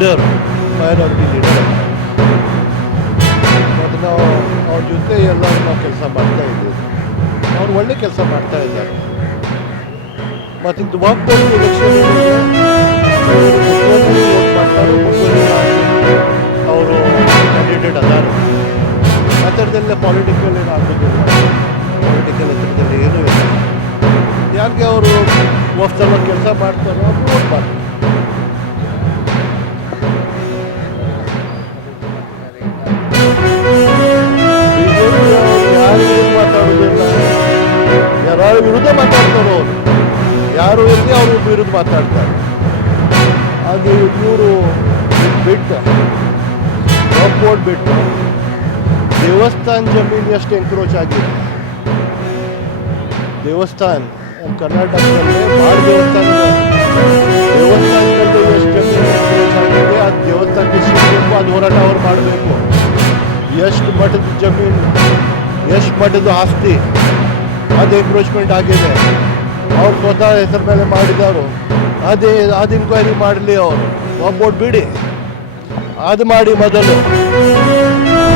Leader fire army leader ಮತ್ತು ನಾವು ಅವ್ರ ಜೊತೆ ಎಲ್ಲ ನಾವು ಕೆಲಸ ಮಾಡ್ತಾ ಇದ್ದೀವಿ ಅವ್ರು ಒಳ್ಳೆ ಕೆಲಸ ಮಾಡ್ತಾ ಇದ್ದಾರೆ. ಮತ್ತು ಇದು ಅವರು ಕ್ಯಾಂಡಿಡೇಟ್ ಅದಾರು. ಆ ಥರದೆಲ್ಲ ಪಾಲಿಟಿಕಲ್ ಏನು ಆಗೋದಿಲ್ಲ. ಪಾಲಿಟಿಕಲ್ ಹತ್ರದಲ್ಲಿ ಏನೂ ಇಲ್ಲ. ಯಾರಿಗೆ ಅವರು ವಸ್ತಲ್ಲ ಕೆಲಸ ಮಾಡ್ತಾರೋ ಅವ್ರು ಓಟ್ ಯಾರು ವಿರುದ್ಧ ಮಾತಾಡ್ತಾರೋ? ಯಾರು ಇರಲಿ ಅವ್ರ ವಿರುದ್ಧ ಮಾತಾಡ್ತಾರೆ? ಹಾಗೆ ಇವರು ಬಿಟ್ಟು ಕೋರ್ಟ್ ಬಿಟ್ಟು, ದೇವಸ್ಥಾನ ಜಮೀನು ಎಷ್ಟು ಎಂಕ್ರೋಚ್ ಆಗಿದೆ. ದೇವಸ್ಥಾನ, ಕರ್ನಾಟಕದಲ್ಲಿ ಎಷ್ಟು ಜಮೀನು ಎನ್ಕ್ರೋಚ್ ಅದು ದೇವಸ್ಥಾನಕ್ಕೆ ಸಿಗಬೇಕು ಅದು ಹೋರಾಟ ಅವ್ರು ಮಾಡಬೇಕು. ಎಷ್ಟು ಮಠದ ಜಮೀನು, ಎಷ್ಟು ಮಠದ ಆಸ್ತಿ ಅದು ಎನ್ಕ್ರೋಚ್ಮೆಂಟ್ ಆಗಿದೆ. ಅವ್ರು ಸ್ವತಃ ಹೆಸರು ಮೇಲೆ ಮಾಡಿದವರು. ಅದೇ, ಅದು ಇನ್ಕ್ವೈರಿ ಮಾಡಲಿ ಅವರು. ಒಬ್ಬೊಟ್ಟು ಬಿಡಿ. ಅದು ಮಾಡಿ ಮೊದಲು.